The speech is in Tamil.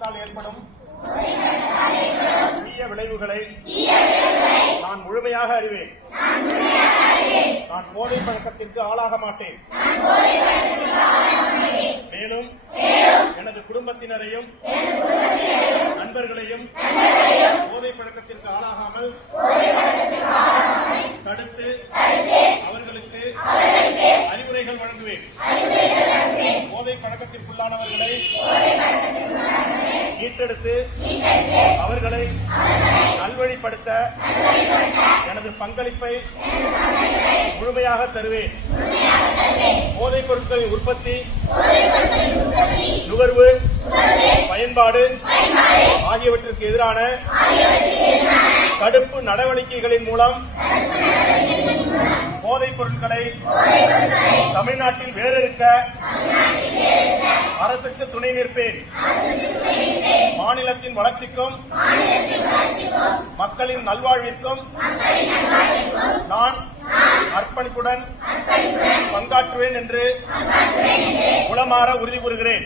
பழக்கத்தால் ஏற்படும் தீய விளைவுகளை நான் முழுமையாக அறிவேன். நான் போதை பழக்கத்திற்கு ஆளாக மாட்டேன். மேலும் எனது குடும்பத்தினரையும் நண்பர்களையும் போதை பழக்கத்திற்கு ஆளாகாமல் தடுத்து அவர்களுக்கு அறிவுரைகள் வழங்குவேன். போதை பழக்கத்திற்குள்ளானவர்களை மீட்டெடுத்து அவர்களை நல்வழிப்படுத்த எனது பங்களிப்பை முழுமையாக தருவேன். போதைப் பொருட்களின் உற்பத்தி, நுகர்வு, பயன்பாடு ஆகியவற்றிற்கு எதிரான தடுப்பு நடவடிக்கைகளின் மூலம் போதைப் பொருட்களை தமிழ்நாட்டில் வேறறுக்க அரசுக்கு துணை நிற்பேன். மாநிலத்தின் வளர்ச்சிக்கும் மக்களின் நல்வாழ்விற்கும் நான் அர்ப்பணிப்புடன் பங்காற்றுவேன் என்று உளமாற உறுதி கூறுகிறேன்.